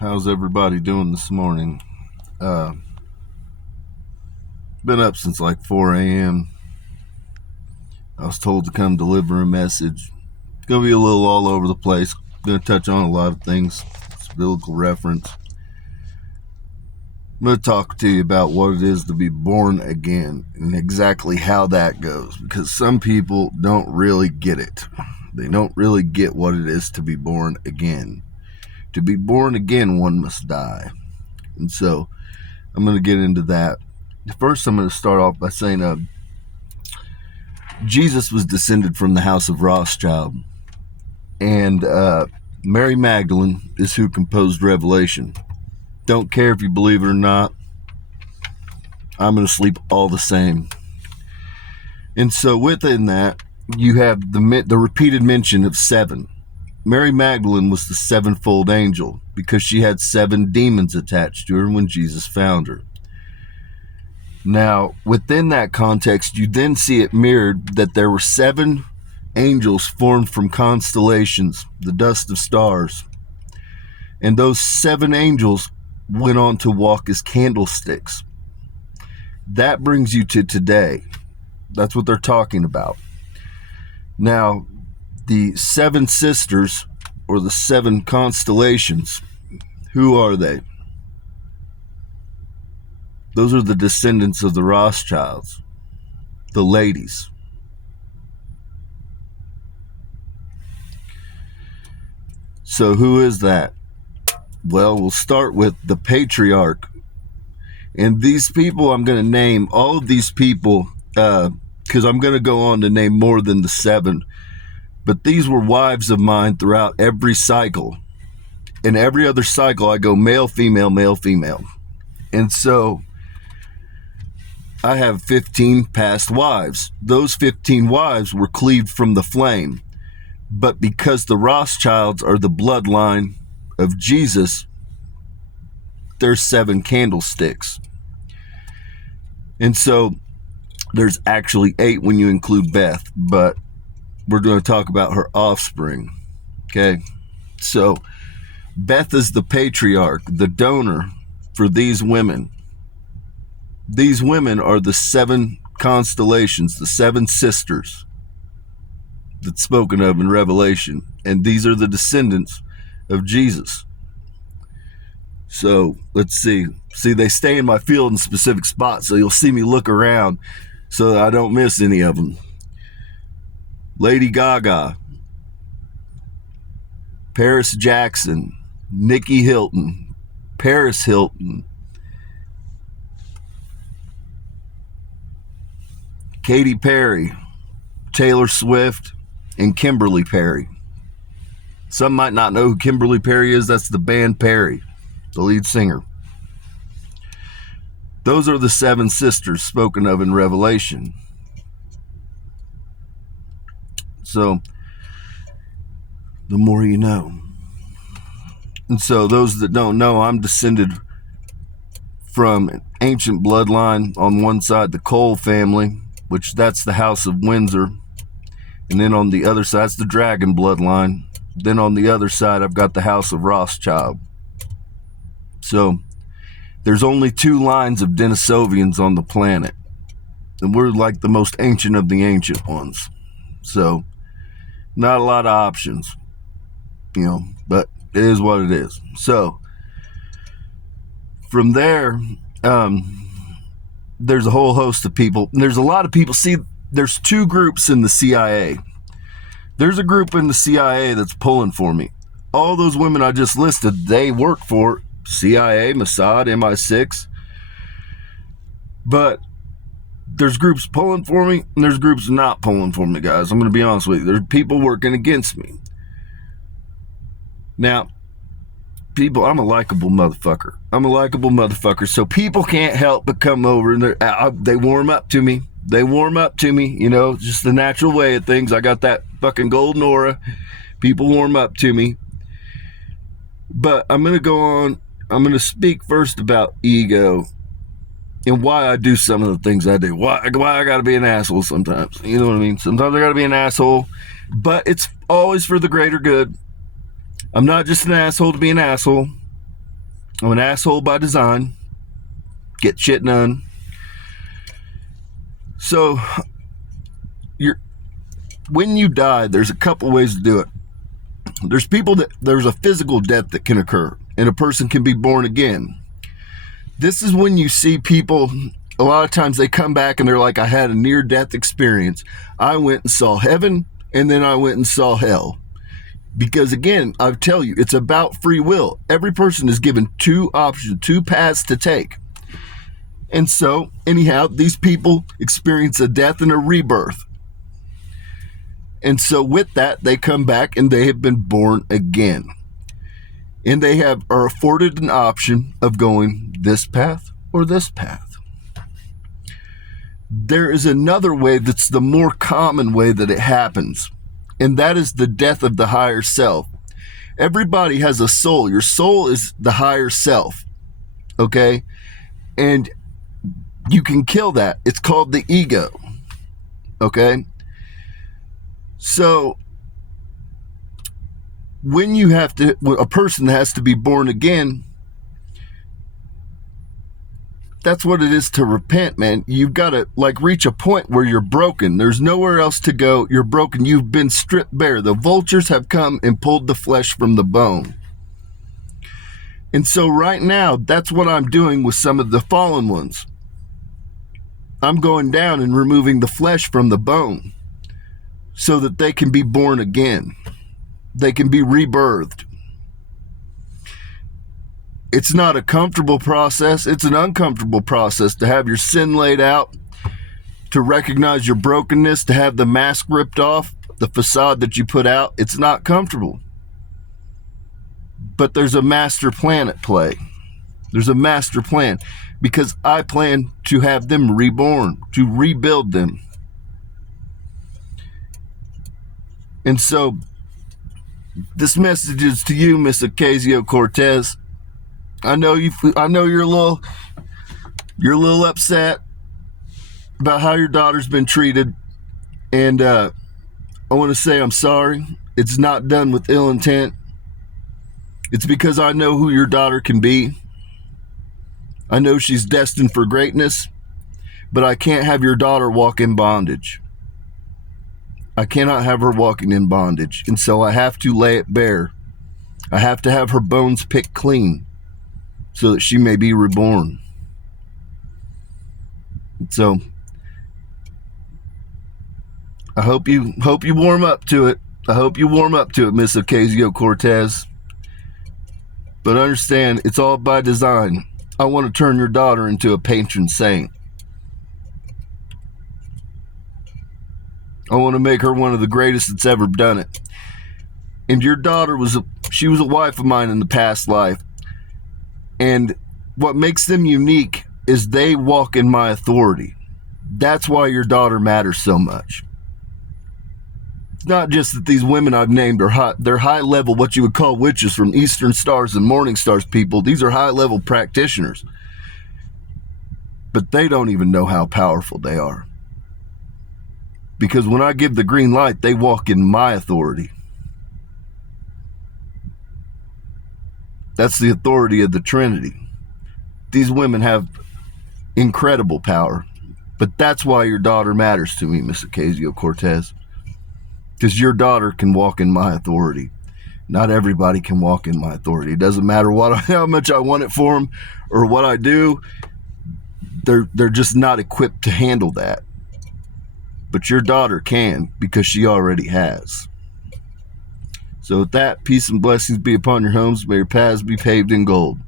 How's everybody doing this morning? Uh, Been up since like 4 a.m. I was told to come deliver a message. It's going to be a little all over the place. Going to touch on a lot of things. It's biblical reference. I'm going to talk to you about what it is to be born again and exactly how that goes, because some people don't really get it. They don't really get what it is to be born again. To be born again, one must die. And so I'm going to get into that. First, I'm going to start off by saying Jesus was descended from the house of Rothschild. And Mary Magdalene is who composed Revelation. Don't care if you believe it or not. I'm going to sleep all the same. And so within that, you have the repeated mention of 7. Mary Magdalene was the sevenfold angel because she had 7 demons attached to her when Jesus found her. Now, within that context, you then see it mirrored that there were 7 angels formed from constellations, the dust of stars. And those 7 angels went on to walk as candlesticks. That brings you to today. That's what they're talking about. Now, the 7 sisters, or the 7 constellations, who are they? Those are the descendants of the Rothschilds, the ladies. So who is that? Well, we'll start with the patriarch. And these people, I'm going to name all of these people because I'm going to go on to name more than the 7. But these were wives of mine throughout every cycle. In every other cycle, I go male, female, male, female. And so I have 15 past wives. Those 15 wives were cleaved from the flame. But because the Rothschilds are the bloodline of Jesus, there's 7 candlesticks. And so there's actually 8 when you include Beth, but we're going to talk about her offspring. Okay? So Beth is the patriarch, the donor for these women. These women are the 7 constellations, the 7 sisters that's spoken of in Revelation. And these are the descendants of Jesus. So let's see. See, they stay in my field in specific spots, so you'll see me look around so that I don't miss any of them. Lady Gaga, Paris Jackson, Nikki Hilton, Paris Hilton, Katy Perry, Taylor Swift, and Kimberly Perry. Some might not know who Kimberly Perry is. That's the band Perry, the lead singer. Those are the 7 sisters spoken of in Revelation. So, the more you know. And so, those that don't know, I'm descended from an ancient bloodline. On one side, the Cole family, which that's the House of Windsor. And then on the other side, it's the Dragon bloodline. Then on the other side, I've got the House of Rothschild. So there's only 2 lines of Denisovians on the planet. And we're like the most ancient of the ancient ones. So not a lot of options, but it is what it is. So from there, there's a whole host of people. There's a lot of people. See, there's 2 groups in the CIA. There's a group in the CIA that's pulling for me. All those women I just listed, they work for CIA, Mossad, MI6. But there's groups pulling for me, and there's groups not pulling for me, guys. I'm going to be honest with you. There's people working against me. Now, people, I'm a likable motherfucker. So people can't help but come over, and they warm up to me. Just the natural way of things. I got that fucking golden aura. People warm up to me. But I'm going to go on. I'm going to speak first about ego and why I do some of the things I do. Why I got to be an asshole sometimes. You know what I mean? Sometimes I got to be an asshole, but it's always for the greater good. I'm not just an asshole to be an asshole. I'm an asshole by design. Get shit done. So, when you die, there's a couple ways to do it. There's a physical death that can occur, and a person can be born again. This is when you see people, a lot of times they come back and they're like, I had a near-death experience. I went and saw heaven, and then I went and saw hell. Because again, I tell you, it's about free will. Every person is given two options, two paths to take. And so, anyhow, these people experience a death and a rebirth. And so with that, they come back and they have been born again. And they are afforded an option of going this path or this path. There is another way that's the more common way that it happens. And that is the death of the higher self. Everybody has a soul. Your soul is the higher self. Okay? And you can kill that. It's called the ego. Okay? So, when a person has to be born again, that's what it is to repent, man. You've got to reach a point where you're broken. There's nowhere else to go. You're broken. You've been stripped bare. The vultures have come and pulled the flesh from the bone. And so right now, that's what I'm doing with some of the fallen ones. I'm going down and removing the flesh from the bone so that they can be born again. They can be rebirthed. It's not a comfortable process. It's an uncomfortable process to have your sin laid out, to recognize your brokenness, to have the mask ripped off, the facade that you put out. It's not comfortable. But there's a master plan at play. There's a master plan because I plan to have them reborn, to rebuild them. And so, this message is to you, Miss Ocasio-Cortez. I know you're a little upset about how your daughter's been treated, and I want to say I'm sorry. It's not done with ill intent. It's because I know who your daughter can be. I know she's destined for greatness, but I can't have your daughter walk in bondage. I cannot have her walking in bondage, and so I have to lay it bare. I have to have her bones picked clean so that she may be reborn. So I hope you warm up to it. I hope you warm up to it, Miss Ocasio-Cortez. But understand, it's all by design. I want to turn your daughter into a patron saint. I want to make her one of the greatest that's ever done it. And your daughter was a wife of mine in the past life. And what makes them unique is they walk in my authority. That's why your daughter matters so much. It's not just that these women I've named they're high level, what you would call witches from Eastern Stars and Morning Stars people. These are high level practitioners. But they don't even know how powerful they are. Because when I give the green light, they walk in my authority. That's the authority of the Trinity. These women have incredible power. But that's why your daughter matters to me, Miss Ocasio-Cortez. Because your daughter can walk in my authority. Not everybody can walk in my authority. It doesn't matter how much I want it for them or what I do. They're just not equipped to handle that. But your daughter can, because she already has. So with that, peace and blessings be upon your homes. May your paths be paved in gold.